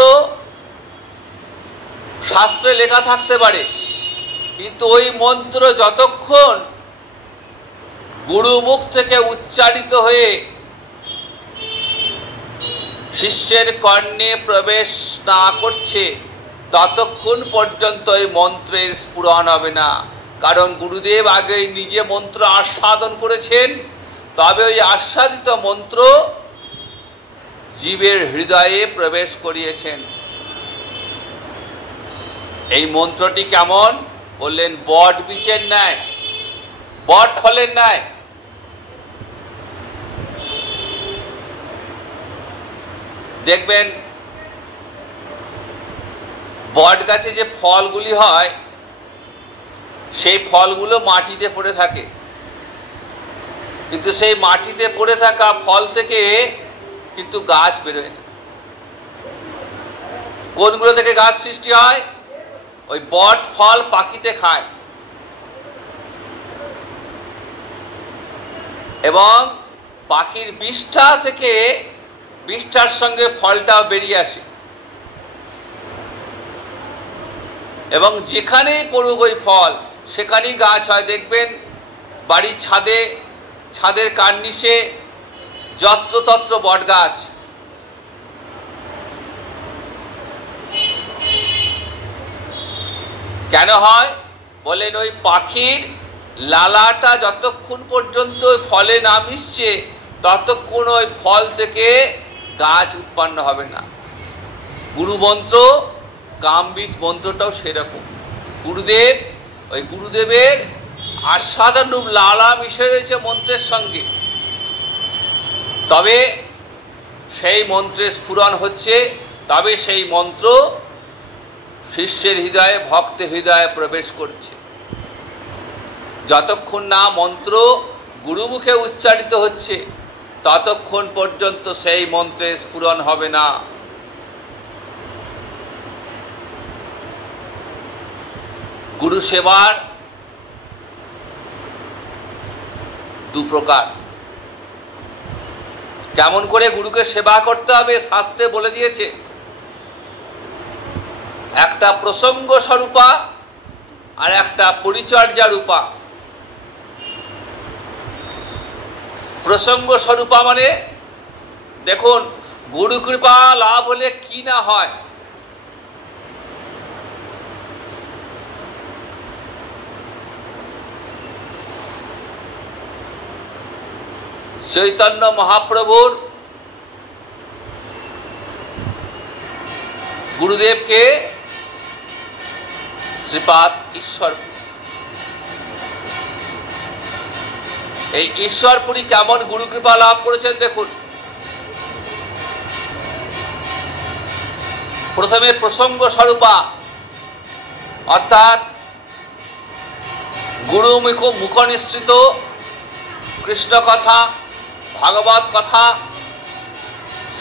শাস্ত্রে লেখা থাকতে পারে, কিন্তু ওই মন্ত্র যতক্ষণ গুরু মুখ থেকে উচ্চারিত হয়ে শিষ্যের কর্ণে প্রবেশ না করছে ততক্ষণ পর্যন্ত এই মন্ত্রের স্ফুরণ হবে না। কারণ গুরুদেব আগে নিজে মন্ত্র আস্বাদন করেছেন, তবে ওই আস্বাদিত মন্ত্র জীবের হৃদয়ে প্রবেশ করিয়েছেন। এই মন্ত্রটি কেমন বললেন? বট বীজের ন্যায়, বট ফলের ন্যায়। দেখবেন বট গাছে যে ফলগুলি হয় সেই ফলগুলো মাটিতে পড়ে থাকে, কিন্তু সেই মাটিতে পড়ে থাকা ফল থেকে কিন্তু গাছ বেরোয় না। কোনগুলো থেকে গাছ সৃষ্টি হয়? ওই বট ফল পাখিতে খায় এবং পাখির বিষ্ঠা থেকে বিষ্ঠার সঙ্গে ফলটাও বেরিয়ে আসে এবং যেখানেই পড়ুক ওই ফল সেখানেই গাছ হয়। দেখবেন বাড়ির ছাদের কার্নিশে যত্রতত্র বট গাছ। কেন হয় বলেন? ওই পাখির লালাটা যতক্ষণ পর্যন্ত ফলে না মিশছে ততক্ষণ ওই ফল থেকে গাছ উৎপন্ন হবে না। গুরু মন্ত্র, কামবীজ মন্ত্রটাও সেরকম। গুরুদেব, ওই গুরুদেবের আস্বাদন রূপ লালা মিশে রয়েছে মন্ত্রের সঙ্গে, তবে সেই মন্ত্রের স্ফুরণ হচ্ছে, তবে সেই মন্ত্র শিষ্যের হৃদয়ে, ভক্তের হৃদয়ে প্রবেশ করছে। যতক্ষণ না মন্ত্র গুরুমুখে উচ্চারিত হচ্ছে ততক্ষণ পর্যন্ত সেই মন্ত্রের স্ফুরণ হবে না। গুরু সেবার দু প্রকার। কেমন করে গুরুকে সেবা করতে হবে শাস্ত্রে বলে দিয়েছে। একটা প্রসঙ্গ স্বরূপা আর একটা পরিচর্যা রূপা। প্রসঙ্গ স্বরূপা মানে দেখুন গুরু কৃপা লাভ হলে কি না হয়। চৈতন্য মহাপ্রভুর গুরুদেবকে শ্রীপাদ ঈশ্বর, এই ঈশ্বরপুরী কেমন গুরু কৃপা লাভ করেছেন দেখুন। প্রথমে প্রসঙ্গ স্বরূপা অর্থাৎ গুরু মুখ নিঃসৃত কৃষ্ণ কথা, ভাগবত কথা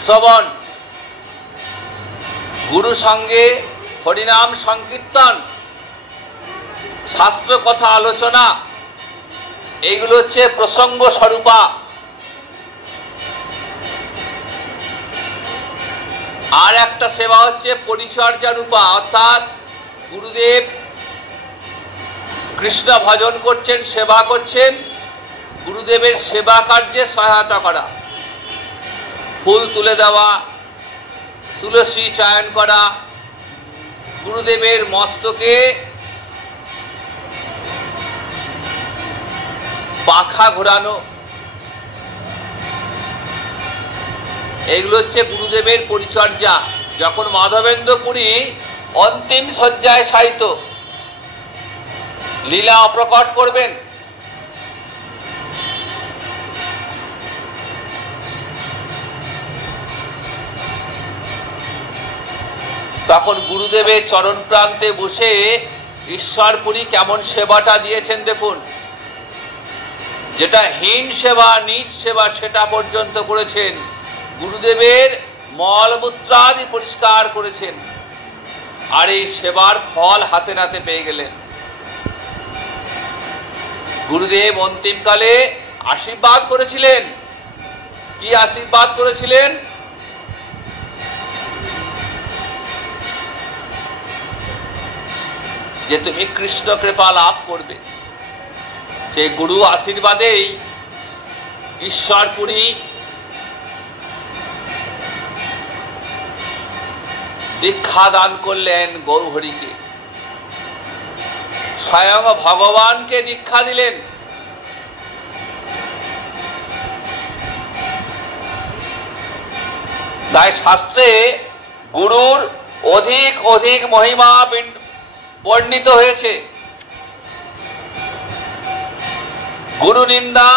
শ্রবণ, গুরু সঙ্গে হরিনাম সংকীর্তন, শাস্ত্র কথা আলোচনা, এইগুলো হচ্ছে প্রসঙ্গ স্বরূপা। আর একটা সেবা হচ্ছে পরিচর্যা রূপা, অর্থাৎ গুরুদেব কৃষ্ণ ভজন করছেন, সেবা করছেন, গুরুদেবের সেবা কার্যে সহায়তা করা, ফুল তুলে দেওয়া, তুলসী চয়ন করা, গুরুদেবের মস্তকে পাখা ঘোরানো, এইগুলো হচ্ছে গুরুদেবের পরিচর্যা। যখন মাধবেন্দ্র পুরী অন্তিম শয্যায় শায়িত লীলা অপ্রকট করবেন, তখন গুরুদেবের চরণ প্রান্তে বসে ঈশ্বরপুরী কেমন সেবাটা দিয়েছেন দেখুন। যেটা হীন সেবা, নিজ সেবা, সেটা পর্যন্ত করেছেন। গুরুদেবের মলমূত্রাদি পরিষ্কার করেছেন, আর এই সেবার ফল হাতে নাতে পেয়ে গেলেন। গুরুদেব অন্তিমকালে আশীর্বাদ করেছিলেন। কি আশীর্বাদ করেছিলেন? যে তুমি কৃষ্ণ কৃপা লাভ করবে। সেই গুরু আশীর্বাদেই ঈশ্বরপুরী দীক্ষা দান করলেন গৌরহরিকে, স্বয়ং ভগবানকে দীক্ষা দিলেন। তাই শাস্ত্রে গুরুর অধিক অধিক মহিমা বর্ণিত হয়েছে। গুরু নিন্দা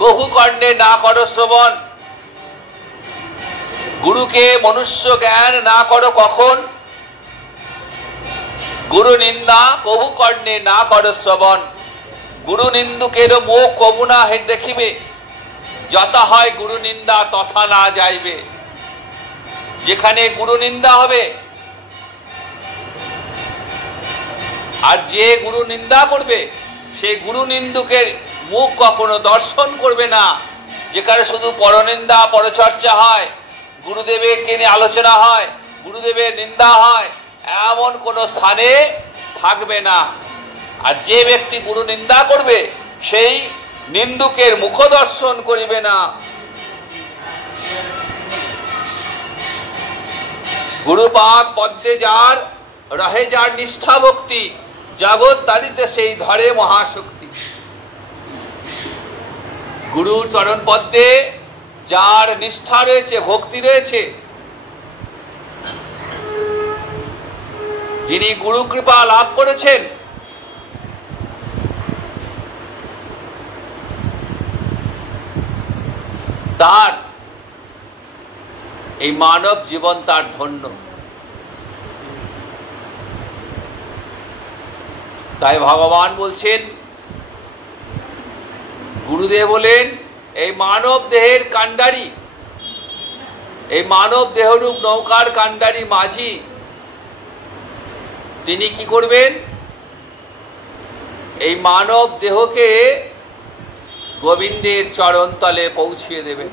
কহু কর্ণে না করো শ্রবণ, গুরুকে মনুষ্য জ্ঞান না করো কখন, গুরু নিন্দা কহু কর্ণে না করো শ্রবণ, গুরু নিন্দুকের মুখ কবু না দেখিবে, যথা হয় গুরু নিন্দা তথা না যাইবে। যেখানে গুরু নিন্দা হবে আর যে গুরু নিন্দা করবে, সেই গুরু নিন্দুকের মুখ কখনো দর্শন করবে না। যেখানে শুধু পরনিন্দা পরচর্চা হয়, গুরুদেবকে নিয়ে আলোচনা হয়, গুরুদেবের নিন্দা হয়, এমন কোনো স্থানে থাকবে না। আর যে ব্যক্তি গুরু নিন্দা করবে, সেই নিন্দুকের মুখ দর্শন করিবে না। গুরুপাদ পদ্মে যার রহে যার নিষ্ঠা ভক্তি, জগৎ তারিতে সেই ধরে মহাশক্তি। গুরু চরণ পদ্মে যার নিষ্ঠা রয়েছে, ভক্তি রয়েছে, যিনি গুরু কৃপা লাভ করেছেন, তার এই মানব জীবন তার ধন্য। তাই ভগবান বলছেন, গুরুদেব বলেন এই মানব দেহের কাণ্ডারি, এই মানব দেহরূপ নৌকার কাণ্ডারি মাঝি, তিনি কি করবেন? এই মানব দেহকে গোবিন্দের চরণ তলে পৌঁছিয়ে দেবেন।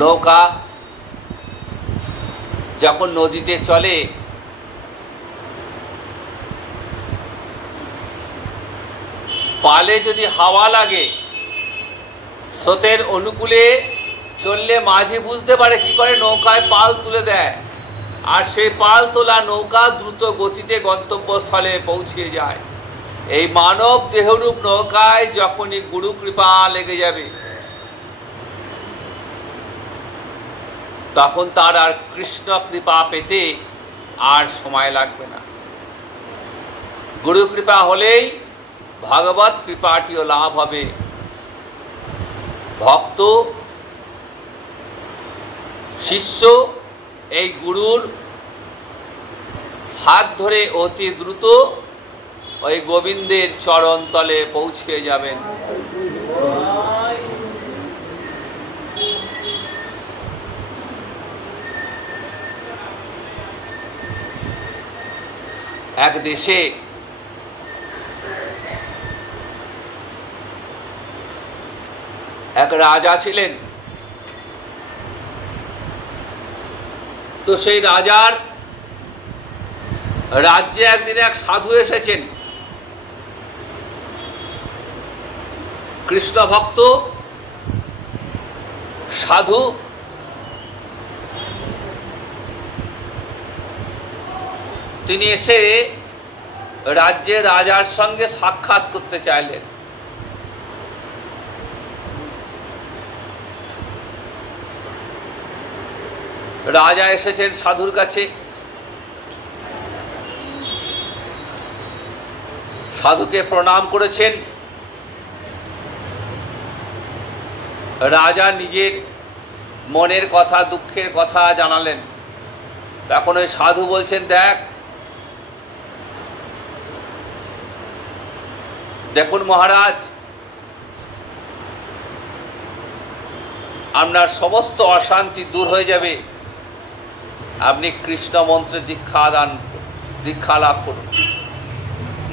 নৌকা যখন নদীতে চলে পালে যদি হাওয়া লাগে স্রোতের অনুকূলে চললে মাঝি বুঝতে পারে কি করে নৌকায় পাল তুলে দেয়, আর সেই পাল তোলা নৌকা দ্রুত গতিতে গন্তব্যস্থলে পৌঁছে যায়। এই মানব দেহরূপ নৌকায় যখনই গুরু কৃপা লেগে যাবে তখন তার আর কৃষ্ণ কৃপা পেতে আর সময় লাগবে না। গুরু কৃপা হলেই ভগবত কৃপাটিও লাভ হবে। ভক্ত শিষ্য এই গুরুর হাত ধরে অতি দ্রুত ওই গোবিন্দের চরণ তলে পৌঁছে যাবেন। এক দেশে এক রাজা ছিলেন। তো সেই রাজার রাজ্যে একদিন এক সাধু এসেছেন, কৃষ্ণ ভক্ত সাধু। তিনি এসে রাজ্যের রাজার সঙ্গে সাক্ষাৎ করতে চাইলেন। রাজা এসেছেন সাধুর কাছে। সাধুকে প্রণাম করেছেন। রাজা নিজের মনের কথা দুঃখের কথা জানালেন। তখন ওই সাধু বলছেন, দেখুন মহারাজ, আপনার সমস্ত অশান্তি দূর হয়ে যাবে। আপনি কৃষ্ণ মন্ত্রে দীক্ষা লাভ করুন,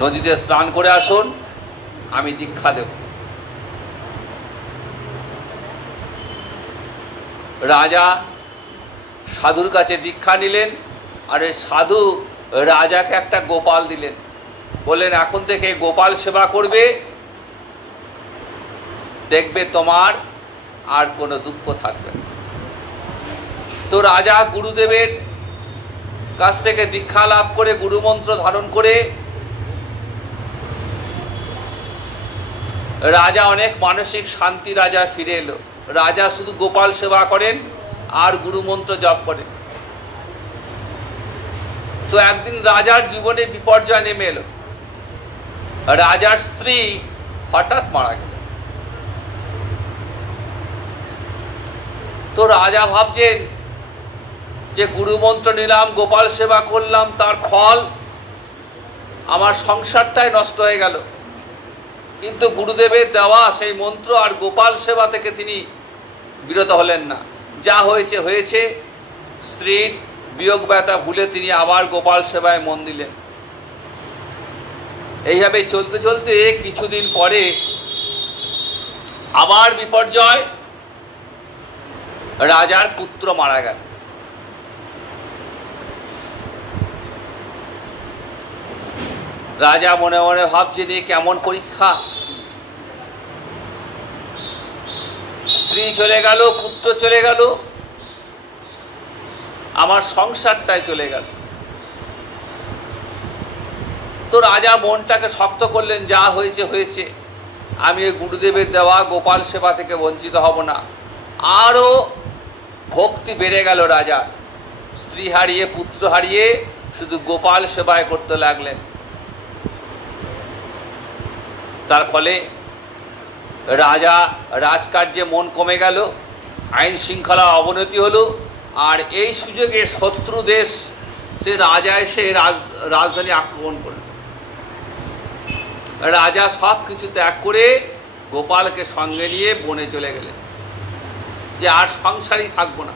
নদীতে স্নান করে আসুন, আমি দীক্ষা দেব। রাজা সাধুর কাছে দীক্ষা নিলেন, আর এই সাধু রাজাকে একটা গোপাল দিলেন। বললেন, এখন থেকে গোপাল সেবা করবে, দেখবে তোমার আর কোনো দুঃখ থাকবে না। তো রাজা গুরুদেবের কাছ থেকে দীক্ষা লাভ করে গুরুমন্ত্র ধারণ করে রাজা অনেক মানসিক শান্তি রাজা ফিরে এলো। রাজা শুধু গোপাল সেবা করেন আর গুরুমন্ত্র জপ করেন। তো একদিন রাজার জীবনে বিপর্যয় নেমে এলো। রাজার স্ত্রী হঠাৎ মারা গেল। তো রাজা ভাবছেন যে গুরুমন্ত্র নিলাম, গোপাল সেবা করলাম, তার ফল আমার সংসারটাই নষ্ট হয়ে গেল। কিন্তু গুরুদেবের দেওয়া সেই মন্ত্র আর গোপাল সেবা থেকে তিনি বিরত হলেন না। যা হয়েছে হয়েছে, স্ত্রীর বিয়োগ ব্যথা ভুলে তিনি আবার গোপাল সেবায় মন দিলেন। এইভাবে চলতে চলতে কিছুদিন পরে আবার বিপর্যয়, রাজার পুত্র মারা গেল। রাজা মনে মনে ভাবছেন, কেমন পরীক্ষা, স্ত্রী চলে গেল, পুত্র চলে গেল, আমার সংসারটাই চলে গেল। তো রাজা মনটাকে শক্ত করলেন, যা হয়েছে হয়েছে, আমি ওই গুরুদেবের দেওয়া গোপাল সেবা থেকে বঞ্চিত হব না। আরও ভক্তি বেড়ে গেল রাজা। স্ত্রী হারিয়ে পুত্র হারিয়ে শুধু গোপাল সেবায় করতে লাগলেন। তার ফলে রাজা রাজকার্যে মন কমে গেল, আইন শৃঙ্খলা অবনতি হলো। আর এই সুযোগে শত্রু দেশ সে রাজা এসে রাজধানী আক্রমণ করল। রাজা সব কিছু ত্যাগ করে গোপালকে সঙ্গে নিয়ে বনে চলে গেলেন, যে আর সংসারই থাকবো না।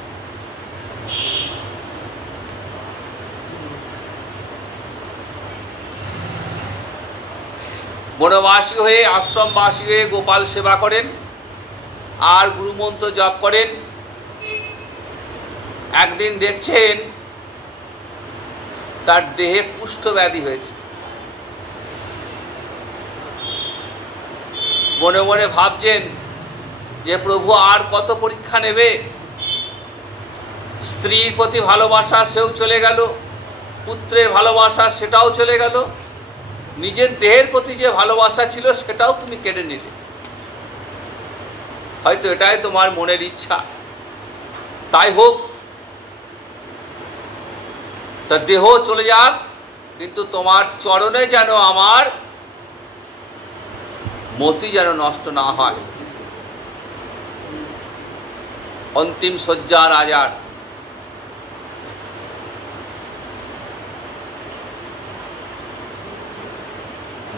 বনবাসী হয়ে, আশ্রমবাসী হয়ে গোপাল সেবা করেন আর গুরুমন্ত্র জপ করেন। একদিন দেখছেন তার দেহে কুষ্ঠ ব্যাধি হয়েছে। মনে মনে ভাবছেন যে প্রভু আর কত পরীক্ষা নেবে। স্ত্রীর প্রতি ভালোবাসা সেও চলে গেল, পুত্রের ভালোবাসা সেটাও চলে গেল, নিজের দেহের প্রতি যে ভালোবাসা ছিল সেটাও তুমি কেড়ে নিলে। হয়তো এটাই তোমার মনের ইচ্ছা, তাই হোক, তার দেহ চলে যাক, কিন্তু তোমার চরণে যেন আমার মতি যেন নষ্ট না হয়। অন্তিম শয্যার আজার।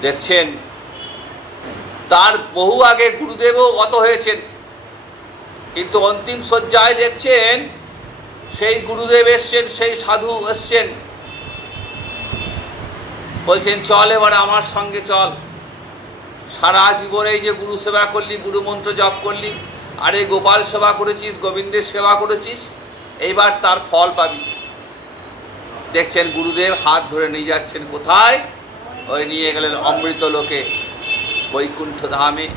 দেখছেন তার বহু আগে গুরুদেবও গত হয়েছেন, কিন্তু অন্তিম শয্যায় দেখছেন সেই গুরুদেব এসছেন, সেই সাধু এসছেন, বলছেন চল এবার আমার সঙ্গে চল। সারা জীবনে এই যে গুরু সেবা করলি, গুরু মন্ত্র জপ করলি, আরে গোপাল সেবা করেছিস, গোবিন্দের সেবা করেছিস, এইবার তার ফল পাবি। দেখছেন গুরুদেব হাত ধরে নিয়ে যাচ্ছেন কোথায়? ওই নিয়ে গেলেন অমৃত লোকে, বৈকুণ্ঠ ধামে,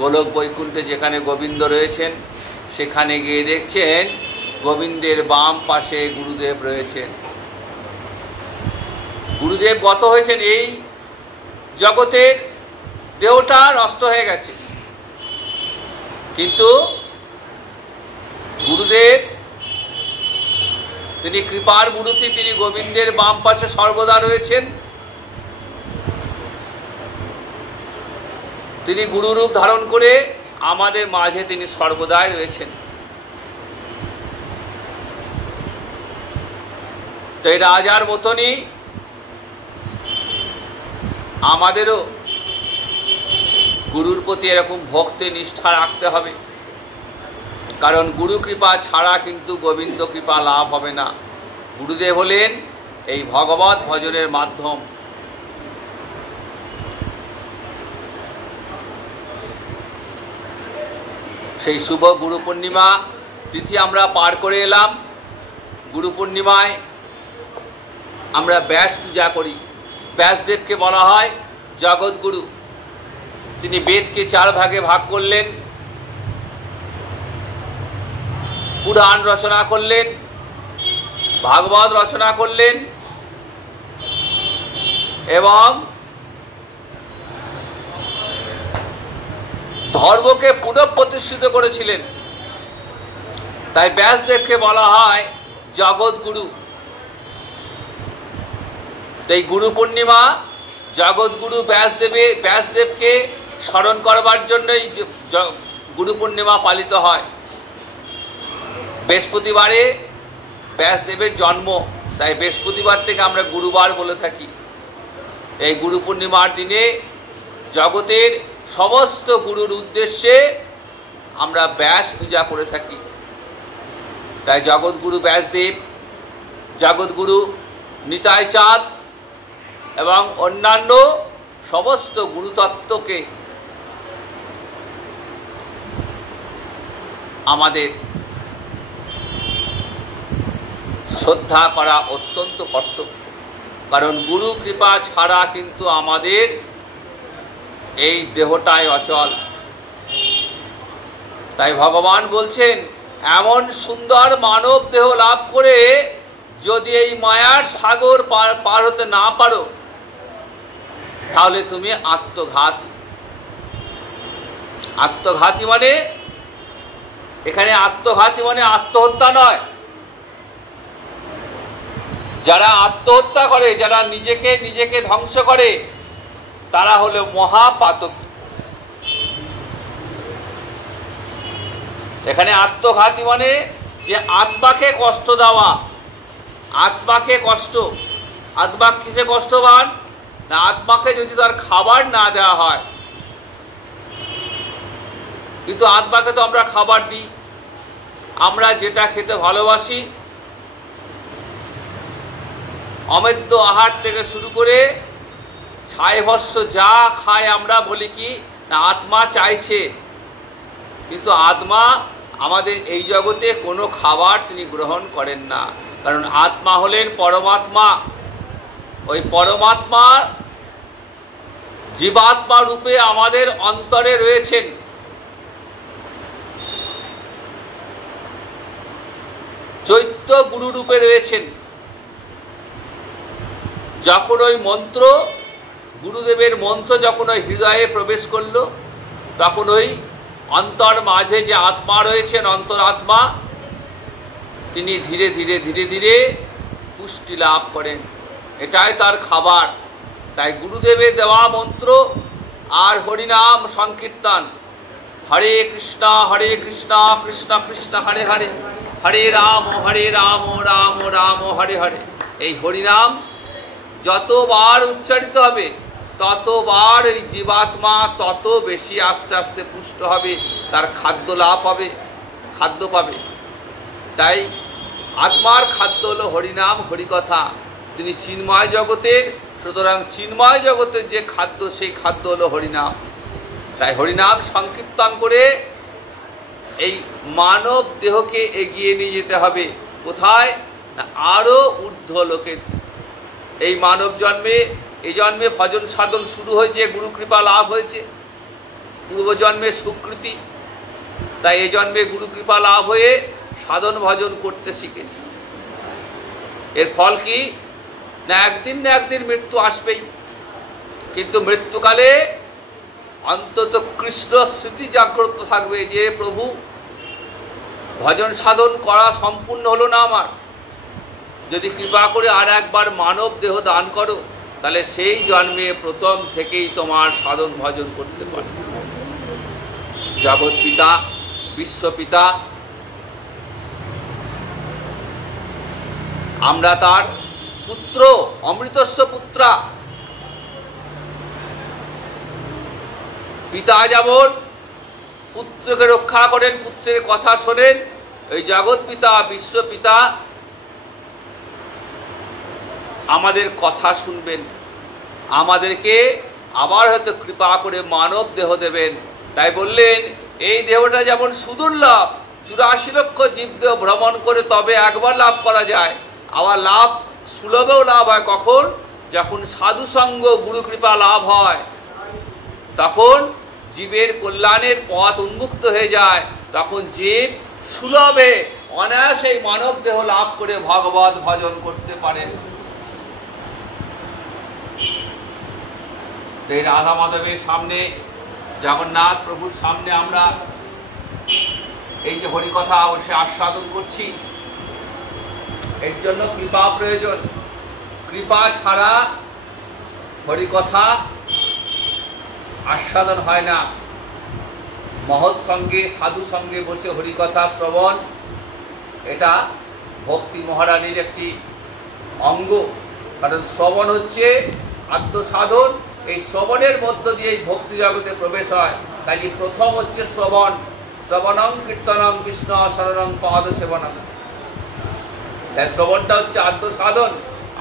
গোলক বৈকুণ্ঠে যেখানে গোবিন্দ রয়েছেন। সেখানে গিয়ে দেখছেন গোবিন্দের বাম পাশে গুরুদেব রয়েছেন। গুরুদেব গত হয়েছেন, এই জগতের দেহটা নষ্ট হয়ে গেছে, কিন্তু গুরুদেব তিনি কৃপার মূর্তি, তিনি গোবিন্দের বাম পাশে সর্বদা রয়েছেন। তিনি গুরুরূপ ধারণ করে আমাদের মাঝে তিনি সর্বদাই রয়েছেন। তো এই রাজার মতনই আমাদেরও গুরুর প্রতি এরকম ভক্তি নিষ্ঠা রাখতে হবে, কারণ গুরু কৃপা ছাড়া কিন্তু গোবিন্দ কৃপা লাভ হবে না। গুরুদেব হলেন এই ভগবত ভজনের মাধ্যম। সেই শুভ গুরু পূর্ণিমা তিথি আমরা পার করে এলাম। গুরু পূর্ণিমায় আমরা ব্যাস পূজা করি। ব্যাসদেবকে বলা হয় জগৎগুরু। তিনি বেদকে 4 ভাগে ভাগ করলেন, পুরাণ রচনা করলেন, ভাগবত রচনা করলেন এবং ধর্মকে পুনঃপ্রতিষ্ঠিত করেছিলেন। তাই ব্যাসদেবকে বলা হয় জগৎগুরু। তাই গুরু পূর্ণিমা জগৎগুরু ব্যাসদেবকে স্মরণ করবার জন্যই গুরু পূর্ণিমা পালিত হয়। বৃহস্পতিবারে ব্যাসদেবের জন্ম, তাই বৃহস্পতিবার থেকে আমরা গুরুবার বলে থাকি। এই গুরু পূর্ণিমার দিনে জগতের সমস্ত গুরুর উদ্দেশ্যে আমরা ব্যাস পূজা করে থাকি। তাই জগৎগুরু ব্যাসদেব, জগৎগুরু নিতাই চাঁদ এবং অন্যান্য সমস্ত গুরুতত্ত্বকে আমাদের শ্রদ্ধা করা অত্যন্ত কর্তব্য, কারণ গুরু কৃপা ছাড়া কিন্তু আমাদের এই দেহটাই অচল। তাই ভগবান বলছেন এমন সুন্দর মানব দেহ লাভ করে যদি এই মায়ার সাগর পার হতে না পারো, তাহলে তুমি আত্মঘাতী। আত্মঘাতী মানে এখানে আত্মঘাতী মানে আত্মহত্যা নয়। যারা আত্মহত্যা করে, যারা নিজেকে ধ্বংস করে, তারা হলো মহাপাতকী। এখানে আত্মঘাতী মানে যে আত্মাকে কষ্ট দেওয়া, আত্মাকে কষ্ট। আত্মা কিসে কষ্ট পান না, আত্মাকে যদি তার খাবার না দেওয়া হয়। কিন্তু আত্মাকে তো আমরা খাবার দিই। আমরা যেটা খেতে ভালোবাসি, অমেদ্য আহার থেকে শুরু করে ছাইভস্য যা খায়, আমরা বলি কি না আত্মা চাইছে, কিন্তু আত্মা আমাদের এই জগতে কোনো খাবার তিনি গ্রহণ করেন না, কারণ আত্মা হলেন পরমাত্মা। ওই পরমাত্মা জীবাত্মা রূপে আমাদের অন্তরে রয়েছেন। চৈত্য গুরু রূপে রয়েছেন। যখন ওই মন্ত্র, গুরুদেবের মন্ত্র যখন ওই হৃদয়ে প্রবেশ করলো, তখন ওই অন্তর মাঝে যে আত্মা রয়েছেন, অন্তরাত্মা, তিনি ধীরে ধীরে ধীরে ধীরে পুষ্টি লাভ করেন। এটাই তার খাবার। তাই গুরুদেবের দেওয়া মন্ত্র আর হরিনাম সংকীর্তন, হরে কৃষ্ণ কৃষ্ণ কৃষ্ণ হরে হরে, হরে রাম রাম রাম হরে হরে। এই হরিনাম যতবার উচ্চারিত হবে ততবার এই জীবাত্মা তত বেশি আস্তে আস্তে পুষ্ট হবে, তার খাদ্য লাভ হবে, খাদ্য পাবে। তাই আত্মার খাদ্য হলো হরিনাম, হরিকথা। তিনি চিন্ময় জগতের, সুতরাং চিন্ময় জগতের যে খাদ্য, সেই খাদ্য হলো হরিনাম। তাই হরিনাম সংকীর্তন করে এই মানব দেহকে এগিয়ে নিয়ে যেতে হবে। কোথায়? না, আরো ঊর্ধ্ব লোকে। এই মানব জন্মে, এই জন্মে ভজন সাধন শুরু হয়েছে, গুরু কৃপা লাভ হয়েছে, পূর্বজন্মের সুকৃতি। তাই এই জন্মে গুরু কৃপা লাভ হয়ে সাধন ভজন করতে শিখেছি। এর ফল কি? না একদিন মৃত্যু আসবেই, কিন্তু মৃত্যুকালে অন্তত কৃষ্ণ স্মৃতি জাগ্রত থাকবে যে প্রভু ভজন সাধন করা সম্পূর্ণ হলো না আমার, যদি কৃপা করে আর একবার মানব দেহ দান করো, তাহলে সেই জন্মে প্রথম থেকেই তোমার সাধন ভজন করতে পারে। জগৎ পিতা, বিশ্বপিতা, আমরা তার পুত্র, অমৃতস্য পুত্রা। পিতা যেমন পুত্রকে রক্ষা করেন, পুত্রের কথা শোনেন, এই জগৎ পিতা, বিশ্বপিতা আমাদের কথা শুনবেন, আমাদেরকে আবার হয়তো কৃপা করে মানব দেহ দেবেন। তাই বললেন এই দেহটা যেমন সুদুর্লভ, 84 লক্ষ জীবদেহ ভ্রমণ করে তবে একবার লাভ করা যায়। আবার লাভ সুলভেও লাভ হয় কখন? যখন সাধু সঙ্গ, গুরু কৃপা লাভ হয়, তখন জীবের কল্যাণের পথ উন্মুক্ত হয়ে যায়। তখন জীব সুলভে অনায়াসে মানব দেহ লাভ করে ভগবত ভজন করতে পারেন। এই রাধা মাধবের সামনে, জগন্নাথ প্রভুর সামনে আমরা এই যে হরিকথা অবশ্যই আস্বাদন করছি, এর জন্য কৃপা প্রয়োজন। কৃপা ছাড়া হরিকথা আস্বাদন হয় না। মহৎ সঙ্গে, সাধু সঙ্গে বসে হরিকথা শ্রবণ, এটা ভক্তি মহারানীর একটি অঙ্গ। কারণ শ্রবণ হচ্ছে আত্মসাধন, এই শ্রবণের মধ্য দিয়ে এই ভক্তি জগতে প্রবেশ হয়। তাই প্রথম হচ্ছে শ্রবণ। শ্রবণং কীর্তনং বিষ্ণু শরণং পাদ সেবনং। তাই শ্রবণটা হচ্ছে আত্মসাধন।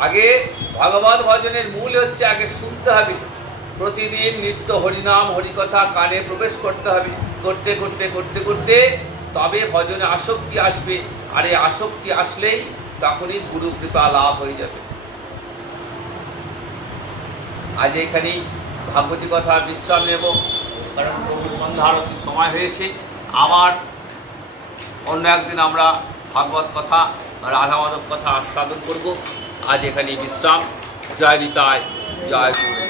আগে ভগবত ভজনের মূল হচ্ছে আগে শুনতে হবে। প্রতিদিন নিত্য হরিনাম, হরিকথা কানে প্রবেশ করতে হবে। করতে করতে করতে করতে তবে ভজনে আসক্তি আসবে। আর এই আসক্তি আসলেই তখনই গুরু কৃপা লাভ হয়ে যাবে। আজ এখানেই ভাগবতী কথা বিশ্রাম নেব, কারণ প্রভু সন্ধ্যা আরতির সময় হয়েছে। আবার অন্য একদিন আমরা ভাগবত কথা, রাধা মাধব কথা আস্বাদন করব। আজ এখানেই বিশ্রাম। জয় নিতাই, জয় গুরু।